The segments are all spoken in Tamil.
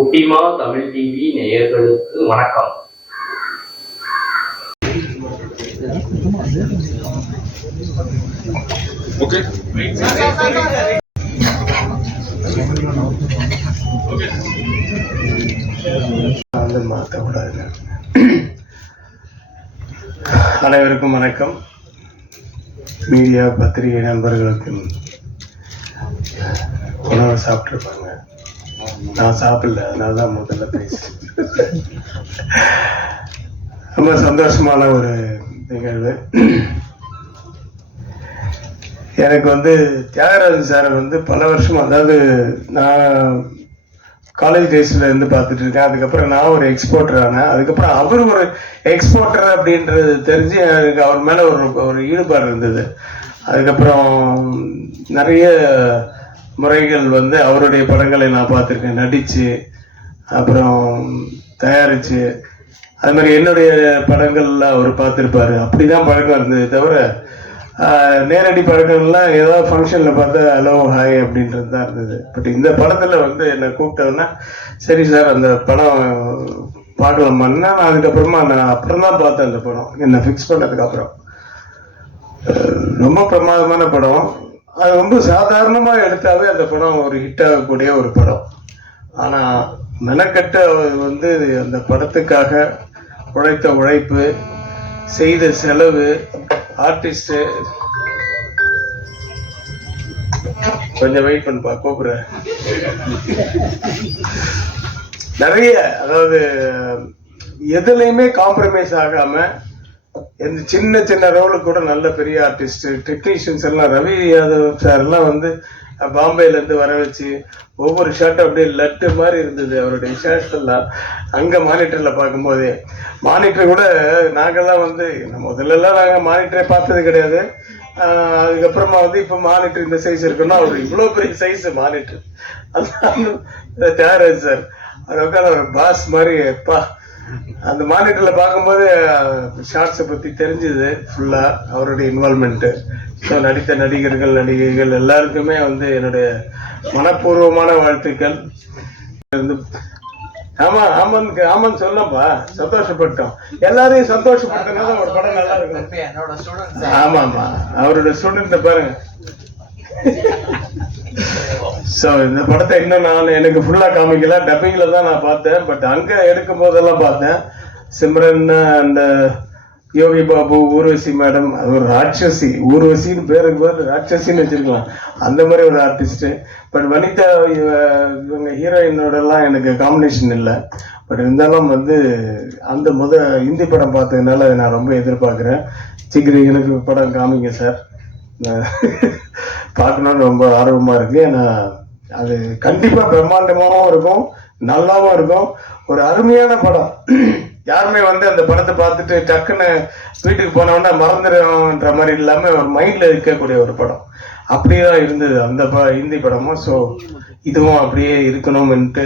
குட்டிமா தமிழ் டிவி நேயர்களுக்கு வணக்கம். அனைவருக்கும் வணக்கம். மீடியா பத்திரிகை நண்பர்களுக்கு உணவு சாப்பிட்ருப்பாங்க நான் சாப்பிடல அதனால தான் முதல்ல பேசுறேன் ரொம்ப சந்தோஷமான ஒரு நிகழ்வு. எனக்கு வந்து தியாகராஜன் சாரை வந்து பல வருஷம் அதாவது நான் காலேஜ் டேஸ்ல இருந்து பார்த்துட்டு இருக்கேன். அதுக்கப்புறம் நான் ஒரு எக்ஸ்போர்ட்டர் ஆனேன். அதுக்கப்புறம் அவர் ஒரு எக்ஸ்போர்ட்டர் அப்படின்றது தெரிஞ்சு எனக்கு அவர் மேல ஒரு ஒரு ஈடுபாடு இருந்தது. அதுக்கப்புறம் நிறைய முறைகள் வந்து அவருடைய படங்களை நான் பார்த்துருக்கேன். நடித்து அப்புறம் தயாரிச்சு அது மாதிரி என்னுடைய படங்கள்லாம் அவர் பார்த்துருப்பாரு. அப்படிதான் பழக்கம் இருந்தது தவிர நேரடி படங்கள்லாம் ஏதாவது ஃபங்க்ஷனில் பார்த்தா ஹலோ ஹாய் அப்படின்றது தான் இருந்தது. பட் இந்த படத்தில் வந்து என்னை கூப்பிட்டோன்னா சரி சார் அந்த படம் பார்க்கலாமான்னா நான் அதுக்கப்புறமா நான் அப்புறம் தான் பார்த்தேன் அந்த படம். என்னை ஃபிக்ஸ் பண்ணதுக்கப்புறம் ரொம்ப பிரமாதமான படம். அது ரொம்ப சாதாரணமாக எடுத்தாவே அந்த படம் ஒரு ஹிட் ஆகக்கூடிய ஒரு படம். ஆனால் மெனக்கட்ட வந்து அந்த படத்துக்காக உழைத்த உழைப்பு செய்த செலவு ஆர்டிஸ்ட் கொஞ்சம் வெயிட் பண்ணுப்பா கூப்பிடுறேன். நிறைய அதாவது எதுலையுமே காம்ப்ரமைஸ் ஆகாம எந்த சின்ன சின்ன ரோலுக்கு கூட நல்ல பெரிய ஆர்டிஸ்ட் டெக்னீஷியன்ஸ் எல்லாம் ரவி யாதவ் சார் எல்லாம் வந்து அஹ், பாம்பேல இருந்து வர வச்சு ஒவ்வொரு ஷாட்டும் அப்படியே லட்டு மாதிரி இருந்தது அவருடைய ஷாட்ஸ் எல்லாம். அங்க மானிட்டர்ல பார்க்கும்போதே. மானிட்டர் கூட நாங்கெல்லாம் வந்து முதல்ல எல்லாம் நாங்க மானிட்டரை பார்த்தது கிடையாது. அதுக்கப்புறமா வந்து இப்ப மானிட்டர் இந்த சைஸ் இருக்குன்னா அவர் இவ்வளவு பெரிய சைஸ் மானிட்டர் அதான் தியாகராஜ் சார் அது உட்காந்து ஒரு பாஸ் மாதிரி எப்பா அந்த மானிட்டர்ல பார்க்கும்போது ஷார்ட்ஸை பத்தி தெரிஞ்சது ஃபுல்லா அவருடைய இன்வால்மெண்ட் ஸோ நடித்த நடிகர்கள் நடிகைகள் எல்லாருக்குமே வந்து என்னுடைய மனப்பூர்வமான வாழ்த்துக்கள். இருந்து ஆமா ஆமன் ஆமன் சொல்லப்பா சந்தோஷப்பட்டோம். எல்லாரையும் சந்தோஷப்பட்டனால ஒரு படம் நல்லா இருக்கும். ஆமா ஆமா அவரோட ஸ்டூடெண்ட் பாருங்க. ஸோ இந்த படத்தை இன்னும் நான் எனக்கு ஃபுல்லா காமிக்கல. டப்பிங்ல தான் நான் பார்த்தேன். பட் அங்கே எடுக்கும் போதெல்லாம் பார்த்தேன். சிம்ரன் அந்த யோகி பாபு ஊர்வசி மேடம் அது ஒரு ராட்சசி. ஊர்வசின்னு பேருக்கு பேர் ராட்சசின்னு வச்சுருக்கலாம். அந்த மாதிரி ஒரு ஆர்டிஸ்ட்டு பட் வனிதா இவங்க ஹீரோயினோடலாம் எனக்கு காம்பினேஷன் இல்லை. பட் இருந்தாலும் வந்து அந்த முத இந்தி படம் பார்த்ததுனால நான் ரொம்ப எதிர்பார்க்குறேன். சீக்கிரம் எனக்கு படம் காமிங்க சார் பார்க்கணும்னு ரொம்ப ஆர்வமா இருக்கு. ஏன்னா அது கண்டிப்பா பிரம்மாண்டமாகவும் இருக்கும் நல்லாவும் இருக்கும். ஒரு அருமையான படம். யாருமே வந்து அந்த படத்தை பார்த்துட்டு டக்குன்னு வீட்டுக்கு போனவொடனே மறந்துடுன்ற மாதிரி இல்லாம ஒரு மைண்ட்ல இருக்கக்கூடிய ஒரு படம். அப்படியேதான் இருந்தது அந்த ப ஹிந்தி படமும். ஸோ இதுவும் அப்படியே இருக்கணும்ன்ட்டு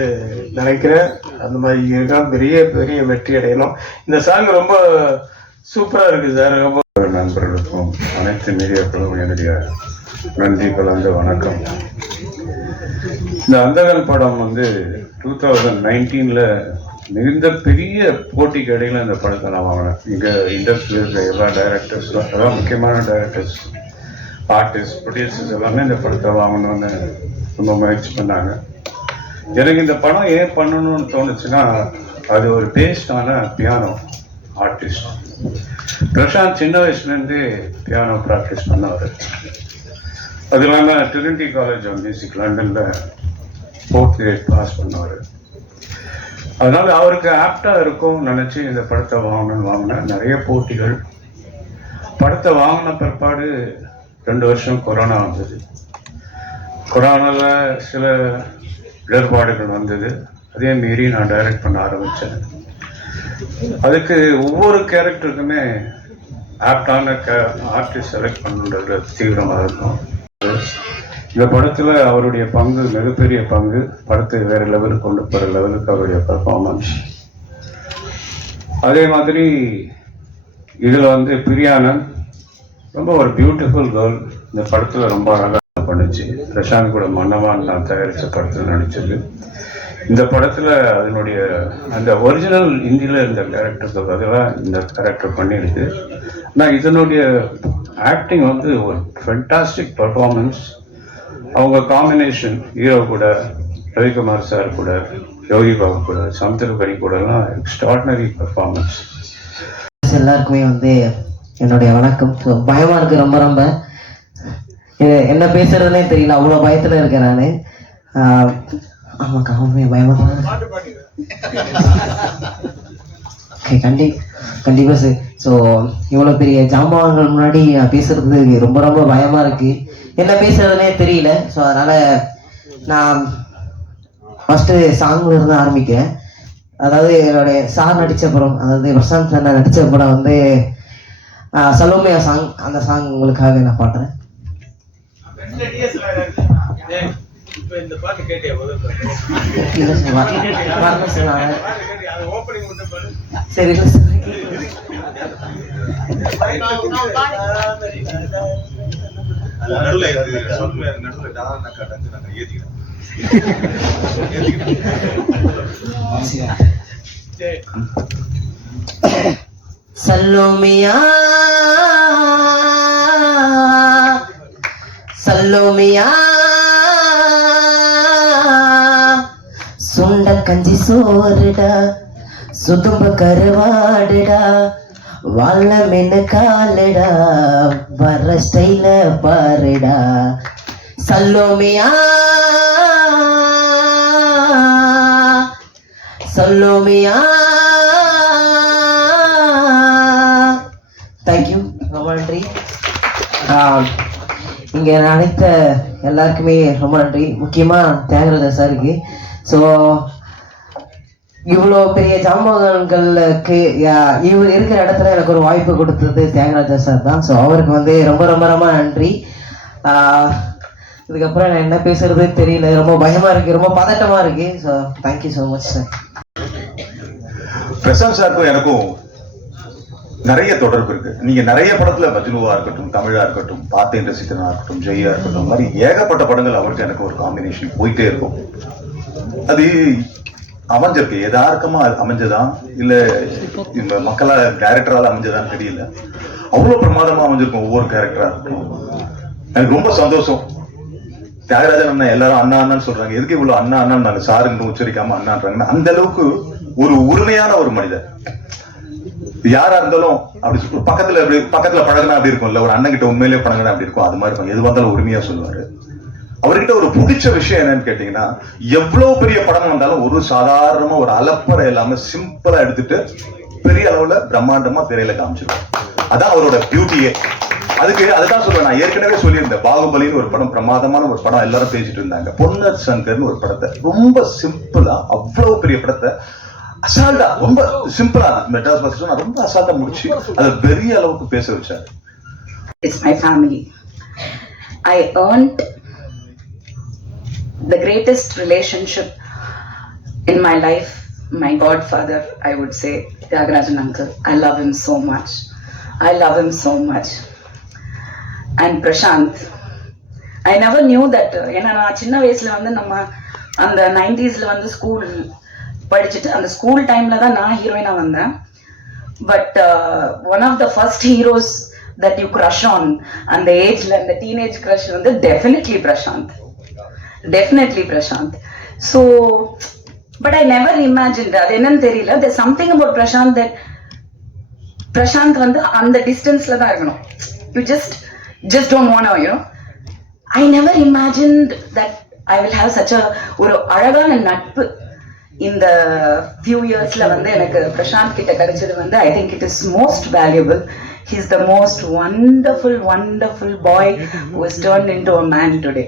நினைக்கிறேன். அந்த மாதிரி இருக்கணும் பெரிய பெரிய வெற்றி அடையணும். இந்த சாங் ரொம்ப சூப்பராக இருக்குது சார். ரொம்ப நண்பர்களுக்கும் அனைத்து மீடியாக்களும் என்னுடைய நன்றி கலந்த வணக்கம். இந்த அந்தகன் படம் வந்து டூ தௌசண்ட் நைன்டீனில் மிகுந்த பெரிய போட்டிக்கு இடையில இந்த படத்தை நான் வாங்கினேன். இங்கே இண்டஸ்ட்ரியில் இருக்கிற எல்லா டைரக்டர்ஸ் எல்லாம் முக்கியமான டைரக்டர்ஸ் ஆர்டிஸ்ட் ப்ரொடியூசர்ஸ் எல்லாமே இந்த படத்தை வாங்கணும்னு ரொம்ப முயற்சி பண்ணாங்க. எனக்கு இந்த படம் ஏன் பண்ணணும்னு தோணுச்சுன்னா அது ஒரு பேஸ்டான பியானோ ஆர்டிஸ்ட் பிரசாந்த் சின்ன வயசுலேருந்து பியானோ ப்ராக்டிஸ் பண்ணவர். அது இல்லாமல் ட்ரினிட்டி காலேஜ் ஆஃப் மியூசிக் லண்டனில் ஃபோர்த் கிரேட் பாஸ் பண்ணவர். அதனால அவருக்கு ஆப்டாக இருக்கும் நினச்சி இந்த படத்தை வாங்கணும்னு வாங்கினேன். நிறைய போட்டிகள். படத்தை வாங்கின பிற்பாடு ரெண்டு வருஷம் கொரோனா வந்தது. கொரோனாவில் சில இடர்பாடுகள் வந்தது. அதே மீறி நான் டைரக்ட் பண்ண ஆரம்பித்தேன் அதுக்கு ஒவ்வொரு கேரக்டருக்குமே ஆப்டான ஆர்டிஸ்ட் செலக்ட் பண்ணுன்றது தீவிரமாக இருக்கும். இந்த படத்தில் அவருடைய பங்கு மிகப்பெரிய பங்கு. படத்தை வேறு லெவலுக்கு கொண்டு போகிற லெவலுக்கு அவருடைய பர்ஃபார்மன்ஸ் அதே மாதிரி இதில் வந்து பிரியானன் ரொம்ப ஒரு பியூட்டிஃபுல் கேர்ள் இந்த படத்தில் ரொம்ப அழகாக பண்ணுச்சு. பிரசாந்த் கூட மன்னவான் நான் தயாரித்த படத்தில் நடித்தது இந்த படத்துல அதனுடைய அந்த ஒரிஜினல் இந்தியில் இருந்த கேரக்டருக்கு பதிலாக இந்த கேரக்டர் பண்ணியிருக்கு நான் இதனுடைய ஆக்டிங் வந்து ஒரு ஃபென்டாஸ்டிக் பர்ஃபார்மன்ஸ் அவங்க காம்பினேஷன் ஹீரோ கூட ரவிக்குமார் சார் கூட யோகி பாபு கூட சமுத்திரகரி கூடலாம் எக்ஸ்ட்ராடினரி பர்ஃபார்மன்ஸ் எல்லாருக்குமே வந்து என்னுடைய வணக்கம். ஸோ பயமா இருக்கு ரொம்ப ரொம்ப. என்ன பேசுறதுனே தெரியல அவ்வளோ பயத்துல இருக்கேன் நான். ஆமாக்கா ஆமாம் பயமா? ஓகே கண்டி கண்டிப்பாக சார் ஸோ இவ்வளோ பெரிய ஜாமான்கள் முன்னாடி நான் பேசுறது ரொம்ப ரொம்ப பயமா இருக்கு. என்ன பேசுறதுனே தெரியல ஸோ அதனால நான் ஃபஸ்ட்டு சாங்ல இருந்து ஆரம்பிக்கிறேன். அதாவது என்னுடைய சார் நடித்த படம் அதாவது பிரசாந்த் சார் நடித்த படம் வந்து சலோமியா சாங் அந்த சாங் உங்களுக்காக நான் பாடுறேன். சரி நடுவுல நடுவுல நக்கா டக்கு நாங்க ஏத்திக்கிறோம் சல்லோமியா சல்லோமியா. சுண்ட கஞ்சி சோறுடா சுதும்ப கருவாடுடா வாழ மென்னு காலுடா வர ஸ்டைல பாருடா. சல்லோமியா சல்லோமியா. தேங்க்யூ ரொம்ப நன்றி. இங்கே அனைத்த எல்லாருக்குமே ரொம்ப நன்றி. முக்கியமாக தியாகராஜா சாருக்கு. ஸோ இவ்வளோ பெரிய ஜாம்பவான்களுக்கு இவர் இருக்கிற இடத்துல எனக்கு ஒரு வாய்ப்பு கொடுத்தது தியாகராஜா சார் தான். ஸோ அவருக்கு வந்து ரொம்ப ரொம்ப ரொம்ப நன்றி. இதுக்கப்புறம் நான் என்ன பேசுறது தெரியல. ரொம்ப பயமா இருக்கு ரொம்ப பதட்டமா இருக்கு. So thank you so much sir Prashanth சாருக்கும் எனக்கும் நிறைய தொடர்பு இருக்கு. நீங்க நிறைய படத்துல மஜ்னுவா இருக்கட்டும் தமிழா இருக்கட்டும் பார்த்தேன் ரசிகனா இருக்கட்டும் ஜெய்யா இருக்கட்டும் இந்த மாதிரி ஏகப்பட்ட படங்கள் அவருக்கு எனக்கு ஒரு காம்பினேஷன் போயிட்டே இருக்கும். அது அமைஞ்சிருக்கு. எதார்க்கமா அமைஞ்சதா? இல்ல இந்த மக்களால கேரக்டரால அமைஞ்சதான்னு தெரியல. அவ்வளவு பிரமாதமா அமைஞ்சிருக்கும் ஒவ்வொரு கேரக்டரா எனக்கு ரொம்ப சந்தோஷம். தியாகராஜன் அண்ணா எல்லாரும் அண்ணா அண்ணான்னு சொல்றாங்க. எதுக்கு இவ்வளவு அண்ணா அண்ணா நாங்க சாருன்னு உச்சரிக்காம அண்ணான்றாங்கன்னா அந்த அளவுக்கு ஒரு உரிமையான ஒரு மனிதர். யாரா இருந்தாலும் அப்படி பக்கத்துல அப்படி பக்கத்துல பழகினா அப்படி இருக்கும்ல. ஒரு அண்ணன் கிட்ட உண்மையிலேயே பழகினா அப்படி இருக்கும். அது மாதிரி இருக்கும். எது வந்தாலும் உரிமையா சொல்லுவாரு. அவர்கிட்ட ஒரு பிடிச்ச விஷயம் என்னன்னு கேட்டீங்கன்னா எவ்வளவு பெரிய படம் வந்தாலும் ஒரு சாதாரணமா ஒரு அலப்பறை இல்லாம சிம்பிளா எடுத்துட்டு பெரிய அளவுல பிரம்மாண்டமா திரையில காமிச்சிருக்கோம் அதான் அவரோட பியூட்டியே அதுக்கு அதுதான் சொல்லுவேன் நான் ஏற்கனவே சொல்லியிருந்தேன் பாகுபலின்னு ஒரு படம் பிரமாதமான ஒரு படம் எல்லாரும் பேசிட்டு இருந்தாங்க. பொன்னர் சங்கர்னு ஒரு படத்தை. ரொம்ப சிம்பிளா அவ்வளவு பெரிய படத்தை. அசால்ட்டா ரொம்ப சிம்பிளா மெட்ராஸ் பஸ் ரொம்ப அசால்ட்டா முடிச்சு அதை பெரிய அளவுக்கு பேச வச்சாரு. It's my family. I earned the greatest relationship in my life, my godfather, I would say, Tyagarajan uncle. I love him so much. I love him so much. And Prashant. I never knew that ஏன்னா நான் சின்ன வயசுல வந்து நம்ம அந்த நைன்டிஸ்ல வந்து ஸ்கூல் படிச்சுட்டு அந்த ஸ்கூல் டைம்ல தான் நான் ஹீரோயினா வந்தேன் but one of the first heroes that you crush on அந்த ஏஜ்ல அந்த டீனேஜ் கிரஷ் வந்து definitely Prashanth definitely Prashanth so but I never imagine அது என்னன்னு தெரியல. There something about Prashanth that Prashanth வந்து அந்த டிஸ்டன்ஸ்ல தான் இருக்கணும். You just just don't want you I never imagined that I will have such a ஒரு அழகான நட்பு இந்த ஃபியூ இயர்ஸ்ல வந்து எனக்கு பிரசாந்த் கிட்ட கிடைச்சது வந்து I think it is most valuable he is the most wonderful wonderful boy who is turn into a man today